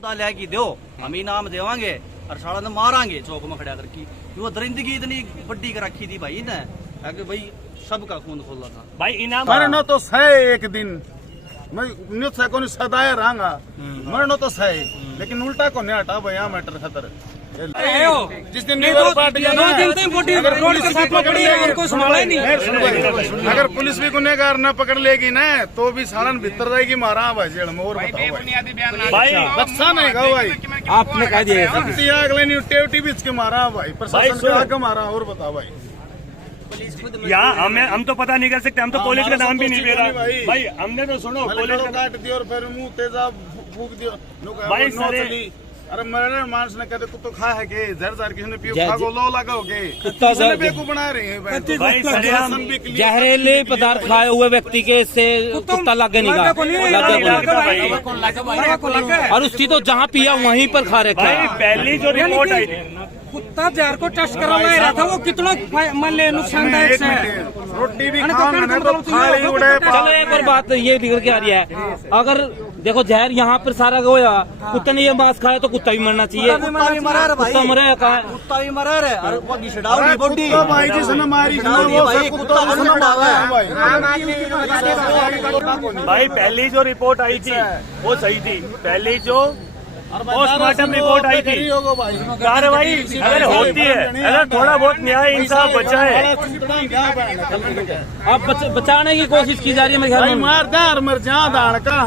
लेके दो हम इनाम देवांगे और साला ने मारांगे चौक में खड़ा करके। वो दरिंदगी इतनी बड्डी कर रखी थी भाई ने कि भाई सबका खून खोला था भाई इनाम मरनो तो सही एक दिन मैं न्यूज को सदाया रहूंगा मरनो तो सही लेकिन उल्टा को नहीं हटा भैया मैटर खतर जिस दिन अगर पुलिस भी गुनहगार न पकड़ लेगी ना तो भी सालन भीतर रहेगी मारा भाई जेल में। और भाई बच्चा नहीं गा भाई आपने कह दिया अगले टेवटी बीच के मारा भाई प्रशासन के आगे मारा। और बताओ भाई यहाँ हम तो पता नहीं कर सकते, हम तो कॉलेज का नाम भी नहीं ले रहा भाई। हमने तो सुनो कॉलेज का काट दिया और फिर मुंह तेजाब फूक दिया भाई सारे। अरे मेरे मानस ने कहते कुत्तो खा है के जहर जहर किसी ने पियो खा को लो लगाओगे कुत्ता बेवकूफ बना रहे हैं भाई सरेआम जहरीले पदार्थ खाए हुए व्यक्ति के से कुत्ता लागे नहीं और उसकी तो जहाँ पिया वहीं पर खा रहे भाई पहली जो रिपोर्ट आई थी कुत्ता जहर को टेस्ट करवाया रहा था वो कितना मान ले नुकसानदायक है। रोटी भी खाओगे तो थाली उड़े। चलो एक और बात ये निकल के आ रही है, अगर देखो जहर यहाँ पर सारा गोया कुत्ते ने ये मांस खाया तो कुत्ता भी मरना चाहिए। कुत्ता मरे कहा कुत्ता भी मरा रहे और वो घिसड़ाओ बॉडी भाई जिसने मारी भाई पहली जो रिपोर्ट आई थी वो सही थी। पहली जो पोस्टमार्टम रिपोर्ट आई थी कार्रवाई अगर होती है, अगर थोड़ा बहुत न्याय इंसाफ बचा है अब बचाने की कोशिश की जा रही है मेरे ख्याल में। मार दार मर जा दान का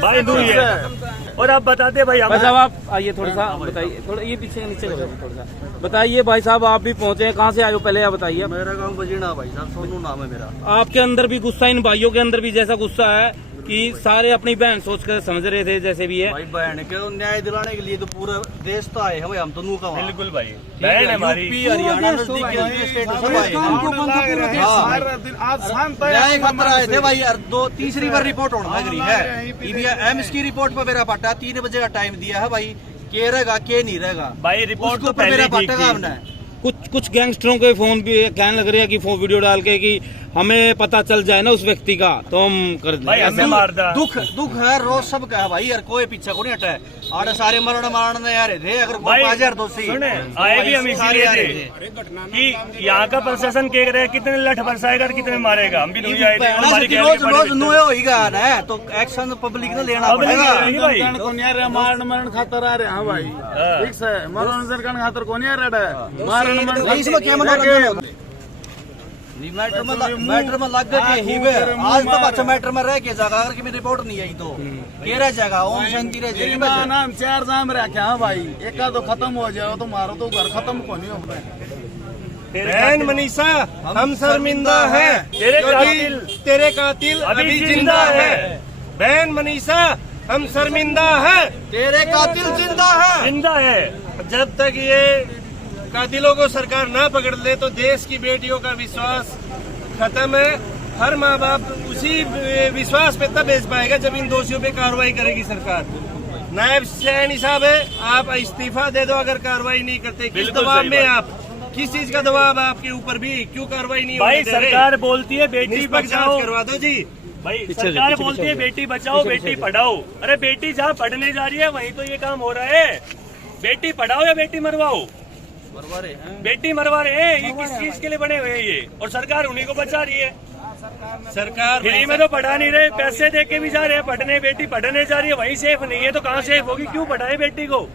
भाई दूर है। और आप बताते भाई भाई साहब आप आइए थोड़ा सा बताइए, थोड़ा ये पीछे नीचे करो थोड़ा सा बताइए। भाई साहब आप भी पहुंचे हैं, कहाँ से आए हो पहले आप बताइए। मेरा गाँव बजीना भाई साहब, सोनू नाम है मेरा। आपके अंदर भी गुस्सा, इन भाइयों के अंदर भी जैसा गुस्सा है कि सारे अपनी बहन सोचकर समझ रहे थे जैसे भी है। भाई बहन के न्याय दिलाने के लिए तो पूरा देश तो आए हैं भाई, हम तो नू का बिल्कुल भाई बहन हमारी यूपी हरियाणा नजदीक के स्टेट सब आए हैं। न्याय खातर आए थे भाई यार। दो तीसरी बार रिपोर्ट होने लग रही है। एम्स की रिपोर्ट पर मेरा पट्टा 3 बजे का टाइम दिया है भाई, के रहेगा के नहीं रहेगा भाई। रिपोर्ट तो पहले मेरा पट्टा हमने कुछ गैंगस्टरों के फोन भी कहने लग रहे हैं कि फोन वीडियो डाल के कि हमें पता चल जाए ना उस व्यक्ति का तो हम कर दें। भाई हमें मार दा दुख है रोज सब का है भाई यार, कोई पीछे को नहीं हटा है। आड़े सारे मरण मारने यार थे अगर भाई 5000 दोषी आए भी हम इसीलिए थे कि यहाँ का प्रशासन कह रहे हैं कितने लठ बरसाएगा और कितने मारेगा। हम भी नहीं आए थे, हमारी रोज नुए होगा ना तो एक्शन पब्लिक ने लेना पड़ेगा। मरण खातर आ रहे हैं भाई, ठीक है मनोरंजन करने खातर को नहीं आ रहा है। इसमें क्या मतलब मैटर में लग गए ही वे आज तो अच्छा मैटर में रह के जाएगा। अगर मेरी रिपोर्ट नहीं आई तो के रह जाएगा ओम शांति रह जाएगी। नाम 4 जाम रखा है भाई, एक तो खत्म हो जाए तो मारो तो घर खत्म को नहीं होता है। बहन मनीषा हम शर्मिंदा है, तेरे कातिल अभी जिंदा है। बहन मनीषा हम शर्मिंदा है, तेरे कातिल जिंदा है। जब तक ये कातिलों को सरकार ना पकड़ ले तो देश की बेटियों का विश्वास खत्म है। हर माँ बाप उसी विश्वास पे तब भेज पाएगा जब इन दोषियों पे कार्रवाई करेगी सरकार। नायब सैनी साहब है, आप इस्तीफा दे दो अगर कार्रवाई नहीं करते। किस दबाव में आप, किस चीज का दबाव आपके ऊपर भी, क्यों कार्रवाई नहीं भाई? सरकार बोलती है बेटी बचाओ, करवा दो जी भाई। सरकार बोलती है बेटी बचाओ बेटी पढ़ाओ। अरे बेटी जहाँ पढ़ने जा रही है वहीं तो ये काम हो रहा है। बेटी पढ़ाओ या बेटी मरवाओ? बेटी मरवा रहे हैं। ये किस चीज के लिए बने हुए हैं ये? और सरकार उन्हीं को बचा रही है। सरकार फ्री में तो पढ़ा नहीं रहे, पैसे दे के भी जा रहे हैं पढ़ने। बेटी पढ़ने जा रही है वहीं सेफ नहीं है तो कहाँ सेफ होगी? क्यों पढ़ाए बेटी को?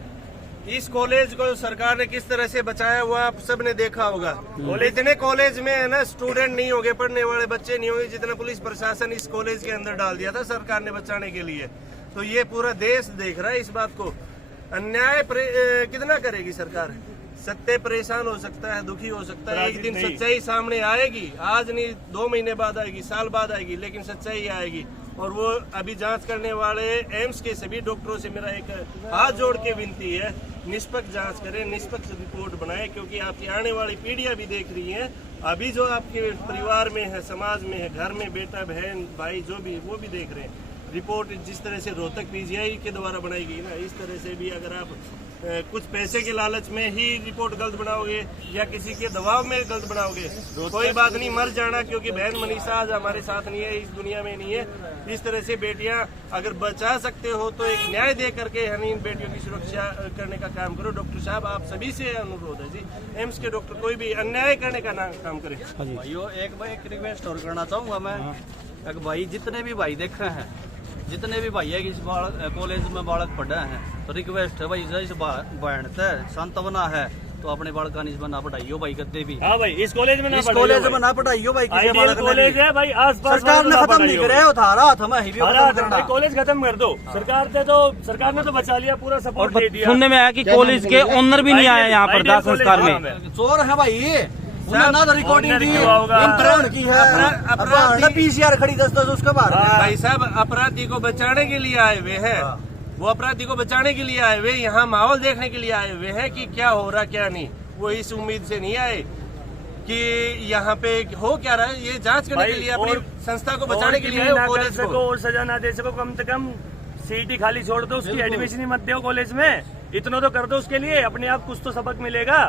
इस कॉलेज को सरकार ने किस तरह से बचाया हुआ आप सब ने देखा होगा। इतने कॉलेज में है ना स्टूडेंट नहीं होंगे, पढ़ने वाले बच्चे नहीं होंगे जितना पुलिस प्रशासन इस कॉलेज के अंदर डाल दिया था सरकार ने बचाने के लिए। तो ये पूरा देश देख रहा है इस बात को। अन्याय कितना करेगी सरकार? सत्य परेशान हो सकता है, दुखी हो सकता है। एक दिन सच्चाई सामने आएगी, आज नहीं 2 महीने बाद आएगी, साल बाद आएगी, लेकिन सच्चाई आएगी। और वो अभी जांच करने वाले एम्स के सभी डॉक्टरों से मेरा एक हाथ जोड़ के विनती है, निष्पक्ष जांच करें, निष्पक्ष रिपोर्ट बनाएं, क्योंकि आपकी आने वाली पीढ़ियां भी देख रही हैं। अभी जो आपके परिवार में है, समाज में है, घर में बेटा बहन भाई जो भी, वो भी देख रहे हैं। रिपोर्ट जिस तरह से रोहतक पीजीआई के द्वारा बनाई गई ना, इस तरह से भी अगर आप कुछ पैसे के लालच में ही रिपोर्ट गलत बनाओगे या किसी के दबाव में गलत बनाओगे, कोई बात नहीं, मर जाना। क्योंकि बहन मनीषा आज हमारे साथ नहीं है, इस दुनिया में नहीं है। इस तरह से बेटियां अगर बचा सकते हो तो एक न्याय दे करके यानी इन बेटियों की सुरक्षा करने का काम करो। डॉक्टर साहब आप सभी से अनुरोध है जी, एम्स के डॉक्टर कोई भी अन्याय करने का ना काम करे। भाइयों एक रिक्वेस्ट और करना चाहूंगा मैं, एक भाई जितने भी भाई देखे हैं, जितने भी भाई है कि इस कॉलेज में बालक पढ़े हैं, तो रिक्वेस्ट है भाई इस बहन से सांत्वना है तो अपने बालक का निस्बत ना पढ़ाइयो भाई कदे भी। हाँ भाई इस कॉलेज में ना इस कॉलेज में ना पढ़ाइयो भाई, किसी बालक ने कॉलेज भी। है भाई, आस-पास सरकार ने खत्म नहीं करे उठारा हमें ही भी खत्म करना। कॉलेज खत्म कर दो। सरकार ने तो बचा लिया, पूरा सपोर्ट दे दिया। सुनने में आया कि कॉलेज के ओनर भी नहीं आए यहाँ पर दाह संस्कार में। चोर है भाई, उन्हें ना तो रिकॉर्डिंग दी, इम्प्रेशन की है, पीसीआर खड़ी 10 उसके बाद। भाई साहब अपराधी को बचाने के लिए आए हुए हैं, वो अपराधी को बचाने के लिए आए हुए, यहाँ माहौल देखने के लिए आए हुए हैं कि क्या हो रहा क्या नहीं। वो इस उम्मीद से नहीं आए कि यहाँ पे हो क्या रहा है, ये जांच करने के लिए अपनी संस्था को बचाने के लिए आए कॉलेज को। और सजा ना दे सको, कम से कम सीटी खाली छोड़ दो, उसकी एडमिशन ही मत दो कॉलेज में, इतना तो कर दो उसके लिए, अपने आप कुछ तो सबक मिलेगा।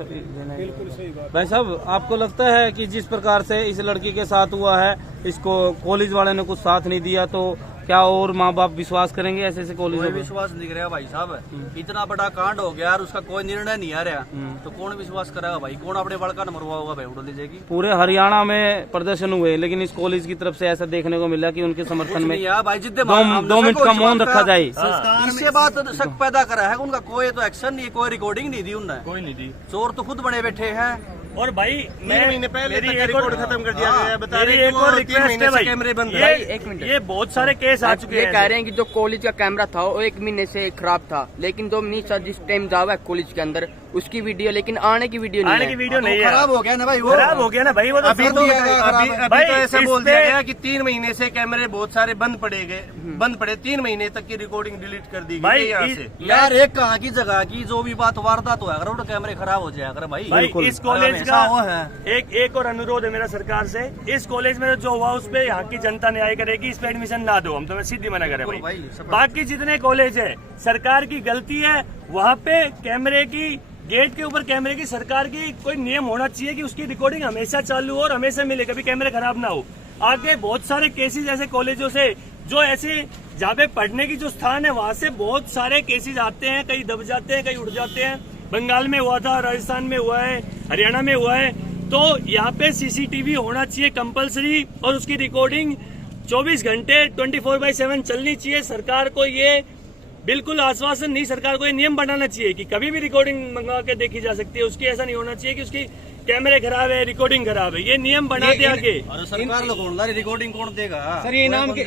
बिल्कुल सही बात। भाई साहब आपको लगता है कि जिस प्रकार से इस लड़की के साथ हुआ है, इसको कॉलेज वाले ने कुछ साथ नहीं दिया, तो क्या और माँ बाप विश्वास करेंगे ऐसे कॉलेज में? विश्वास नहीं करेगा भाई साहब, इतना बड़ा कांड हो गया और उसका कोई निर्णय नहीं आ रहा, तो कौन विश्वास करेगा भाई? कौन अपने बड़का न मरवाओगा भाई उड़ा ले जाएगी। पूरे हरियाणा में प्रदर्शन हुए, लेकिन इस कॉलेज की तरफ से ऐसा देखने को मिला कि उनके समर्थन में भाई जितने 2 मिनट का मौन रखा जाए। इससे बात शक पैदा करा है, उनका कोई तो एक्शन नहीं, कोई रिकॉर्डिंग नहीं दी उन्होंने, कोई नहीं दी। चोर तो खुद बने बैठे हैं। और भाई 3 महीने पहले मेरी तक रिकॉर्ड खत्म कर दिया गया है, बता रहे एक और रिक्वेस्ट है भाई, कैमरे बंद ये एक मिनट। ये बहुत सारे केस आ चुके ये हैं। कह रहे हैं कि जो कॉलेज का कैमरा था वो 1 महीने से खराब था, लेकिन 2 महीने से जिस टाइम जावा है कॉलेज के अंदर उसकी वीडियो, लेकिन आने की वीडियो नहीं आने है। की वीडियो नहीं है, खराब हो गया ना भाई, वो खराब हो गया ना भाई। वो तो अभी तो भाई, ऐसा इस बोल दिया पे- गया कि 3 महीने से कैमरे बहुत सारे बंद पड़े 3 महीने तक की रिकॉर्डिंग डिलीट कर दी गई भाई, यहाँ से। यार एक कहाँ की जगह की जो भी बात वारदात हुआ अगर कैमरे खराब हो जाए अगर भाई इस कॉलेज हमेशा वो का है। एक और अनुरोध है मेरा सरकार से, इस कॉलेज में जो हुआ उस पे यहाँ की जनता न्याय करेगी, इस पे एडमिशन ना दो, हम तो सीधी मना करें भाई। भाई, सब- बाकी जितने कॉलेज है सरकार की गलती है, वहाँ पे कैमरे की गेट के ऊपर कैमरे की सरकार की कोई नियम होना चाहिए कि उसकी रिकॉर्डिंग हमेशा चालू हो और हमेशा मिले, कभी कैमरे खराब ना हो। आगे बहुत सारे केसेस ऐसे कॉलेजों से जो ऐसे जहाँ पे पढ़ने की जो स्थान है वहाँ से बहुत सारे केसेस आते हैं, कहीं दब जाते हैं, कहीं उड़ जाते हैं। बंगाल में हुआ था, राजस्थान में हुआ है, हरियाणा में हुआ है। तो यहाँ पे सीसीटीवी होना चाहिए कंपलसरी, और उसकी रिकॉर्डिंग 24 घंटे 24/7 चलनी चाहिए। सरकार को ये बिल्कुल आश्वासन नहीं, सरकार को ये नियम बनाना चाहिए कि कभी भी रिकॉर्डिंग मंगवा के देखी जा सकती है उसकी। ऐसा नहीं होना चाहिए कि उसकी कैमरे खराब है, रिकॉर्डिंग खराब है। ये नियम बना दे आगे। और सरकार लोग रिकॉर्डिंग कौन देगा? सर ये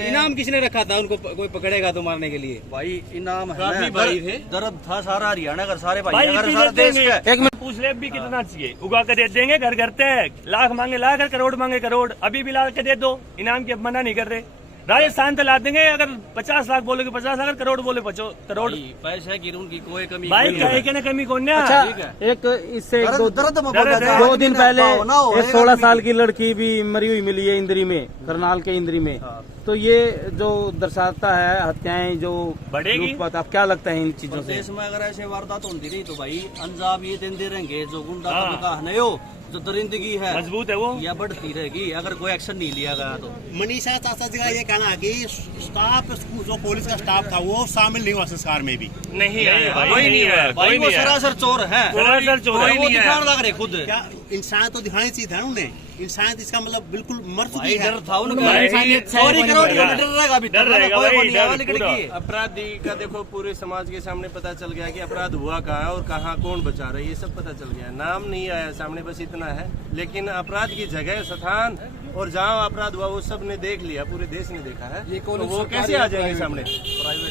इनाम किसने रखा था उनको कोई पकड़ेगा तो मारने के लिए? भाई इनाम है काफी ना, भाई थे। दर्द था सारा हरियाणा का, सारे भाई भाई अगर भी सारा देते देश नहीं। का। एक मिनट पूछ ले भी कितना चाहिए, उगा कर दे देंगे, घर करते हैं, लाख मांगे लाख और करोड़ मांगे करोड़, अभी भी ला के दे दो, इनाम की अब मना नहीं कर रहे। राजस्थान तो ला देंगे, अगर 50 लाख बोलोगे 50 लाख, करोड़ बोले 50 करोड़। भाई, पैसे की उनकी कोई कमी भाई नहीं क्या है। है कि ना कमी कौन है? अच्छा, ठीक है। एक इससे एक दो दर्द में दर्द बोला है। जाए, 2 दिन पहले भावना हो, एक 16 साल की लड़की भी मरी हुई मिली है इंद्री में, करनाल के इंद्री में। तो ये जो दर्शाता है हत्याएं जो बढ़ेगी। लूटपाट, आप क्या लगता है इन चीजों से? देश में अगर ऐसे वारदात होती रही तो भाई अंजाम ये दिन दे रहेंगे, जो गुंडा हाँ। तबका है हो, जो दरिंदगी है मजबूत है वो। यह बढ़ती रहेगी अगर कोई एक्शन नहीं लिया गया तो। मनीषा चाचा जी का ये कहना है कि स्टाफ जो पुलिस का स्टाफ था वो शामिल नहीं हुआ संस्कार में भी। नहीं आया, भाई, कोई नहीं आया। भाई वो सरासर चोर है, सरासर चोर है। वो दिखाने लग रहे खुद। क्या इंसान तो दिखानी चाहिए था उन्हें, इंसान इसका मतलब बिल्कुल मर चुकी भाई है। डर था उनका, भाई, चोरी करोगे डर डर रहेगा अभी, डर रहेगा कोई भाई, नहीं डर वाली पूरा। लड़की है। अपराधी का देखो पूरे समाज के सामने पता चल गया कि अपराध हुआ कहाँ है और कहाँ कौन बचा रहा है, ये सब पता चल गया। नाम नहीं आया सामने, बस इतना है। लेकिन अपराध की जगह, स्थान और जहाँ अपराध हुआ वो सब ने देख लिया, पूरे देश ने देखा है। तो वो कैसे आ जाएंगे सामने?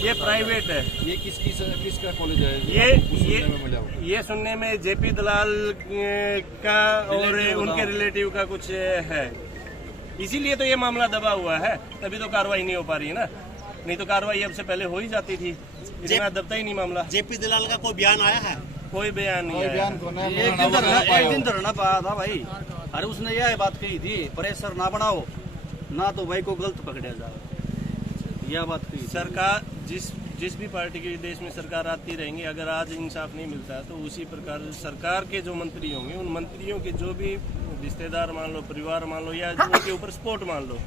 ये प्राइवेट है। ये किसका कॉलेज है? ये सुनने में जेपी दलाल का और उनके रिलेटिव का कुछ है, इसीलिए तो ये मामला दबा हुआ है, तभी तो कार्रवाई नहीं हो पा रही है ना। नहीं तो कार्रवाई अब से पहले हो ही जाती थी, इतना दबता ही नहीं मामला। जेपी दलाल का कोई बयान आया है? कोई बयान नहीं आया। एक दिन धरना पाया था भाई, अरे उसने यह बात कही थी, प्रेशर ना बनाओ ना तो भाई को गलत पकड़ा जाए, यह बात कही। सरकार जिस भी पार्टी की देश में सरकार आती रहेंगी, अगर आज इंसाफ नहीं मिलता है तो उसी प्रकार सरकार के जो मंत्री होंगे, उन मंत्रियों के जो भी रिश्तेदार मान लो, परिवार मान लो, या उनके ऊपर सपोर्ट मान लो,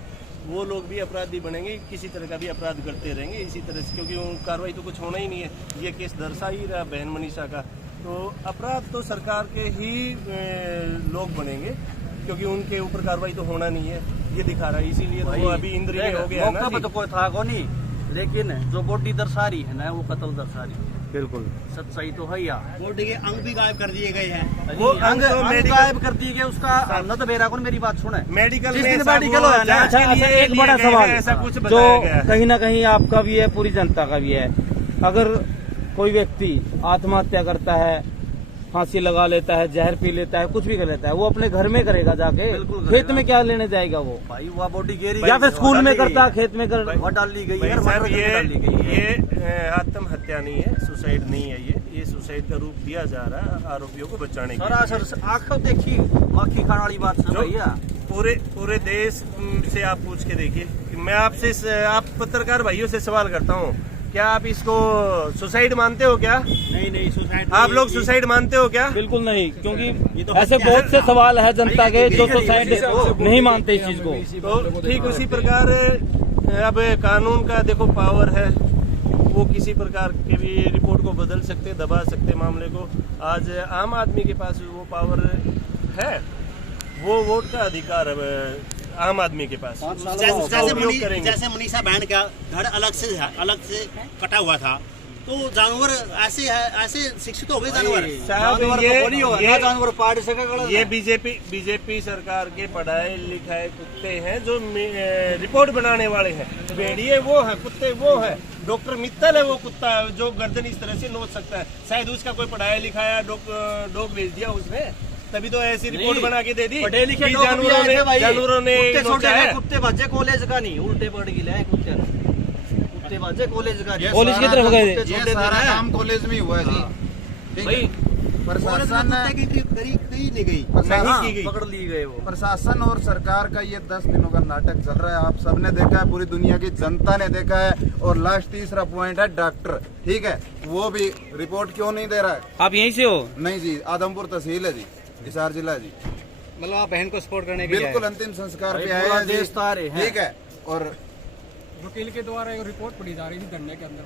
वो लोग भी अपराधी बनेंगे, किसी तरह का भी अपराध करते रहेंगे इसी तरह से, क्योंकि उन कार्रवाई तो कुछ होना ही नहीं है। ये केस दर्शा ही रहा बहन मनीषा का, तो अपराध तो सरकार के ही लोग बनेंगे, क्योंकि उनके ऊपर कार्रवाई तो होना नहीं है, ये दिखा रहा है। इसीलिए तो वो अभी इंद्रिय हो गया ना। मौके पे तो कोई था को नहीं, लेकिन जो बॉडी दर्शा रही है ना, वो कत्ल दर्शा रही है। बिल्कुल सच्चाई तो है यार। बॉडी के अंग भी गायब कर दिए गए हैं। वो अंग तो मेडिकल- गायब कर दिए गए, उसका न तो मेरा को मेरी बात सुने। मेडिकल जिस में दिन सब मेडिकल वो होया ना, जांच के अच्छा, लिए एक बड़ा लिए गए सवाल हैं, ऐसा कुछ जो बताया गया है। कहीं ना कहीं आपका भी है, पूरी जनता का भी है। अगर कोई व्यक्ति आत्महत्या करता है, फांसी लगा लेता है, जहर पी लेता है, कुछ भी कर लेता है, वो अपने घर में करेगा जाके, बिल्कुल खेत करेगा। में क्या लेने जाएगा वो? भाई वो बॉडी गिरी या फिर स्कूल में करता, खेत में कर। वो डाली गई भाई है, साहब, मर्डर डाली गई है। ये आत्महत्या नहीं है, सुसाइड नहीं है, ये सुसाइड का रूप दिया जा रहा है आरोपियों को बचाने के लिए। सरासर आंखों देखी माखी खाने वाली बात है जो भैया। पूरे देश से आप पूछ के देखिए। मैं आपसे, आप पत्रकार भाइयों से सवाल करता हूँ, क्या आप इसको सुसाइड मानते हो क्या? नहीं सुसाइड। आप लोग सुसाइड मानते हो क्या? बिल्कुल नहीं, क्योंकि ऐसे बहुत से सवाल है जनता के जो सोसाइटी नहीं मानते इस चीज को। तो ठीक उसी प्रकार अब कानून का देखो पावर है, वो किसी प्रकार के भी रिपोर्ट को बदल सकते, दबा सकते मामले को। आज आम आदमी के पास वो पावर है, वो वोट का अधिकार है आम आदमी के पास। जैसे मनीषा बहन का घर अलग से कटा हुआ था, तो जानवर ऐसे शिक्षित हो गए जानवर। साहब, जानवर तो कोई नहीं होगा ना, जानवर पाड़ सकेगा। ये बीजेपी सरकार के पढ़ाए लिखाए कुत्ते हैं जो रिपोर्ट बनाने वाले हैं। भेड़िए वो है, कुत्ते वो है। डॉक्टर मित्तल है वो कुत्ता जो गर्दन इस तरह से नोच सकता है। शायद उसका कोई पढ़ाया लिखाया डॉग भेज दिया उसने, तभी तो ऐसी रिपोर्ट बना के दे दी। पढ़े लिखे जानवरों ने छोटे है। कुत्ते भाजे कॉलेज का नहीं, उल्टे पड़ गए कुत्ते भाजे कॉलेज का नहीं। कॉलेज की तरफ गए थे। ये सारा काम कॉलेज में हुआ है जी। ठीक है? प्रशासन नहीं गई। पकड़ ली गए वो। प्रशासन और सरकार का ये 10 दिनों का नाटक चल रहा है। आप सबने देखा है, पूरी दुनिया की जनता ने देखा है। और लास्ट तीसरा पॉइंट है डॉक्टर, ठीक है, वो भी रिपोर्ट क्यों नहीं दे रहा है? आप यहीं से हो? नहीं जी, आदमपुर तहसील है जी, हिसार जिला जी। मतलब आप बहन को सपोर्ट करने के बिल्कुल अंतिम संस्कार पे पूरा आए हैं जी। देश तारे हैं। ठीक है। और वकील के द्वारा एक रिपोर्ट पड़ी जा रही थी धरने के अंदर,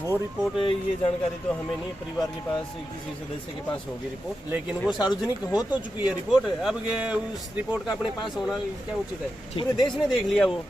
वो रिपोर्ट ये जानकारी तो हमें नहीं, परिवार के पास किसी सदस्य के पास होगी रिपोर्ट, लेकिन वो सार्वजनिक हो तो चुकी है रिपोर्ट। अब ये उस रिपोर्ट का अपने पास होना क्या उचित है? पूरे देश ने देख लिया वो।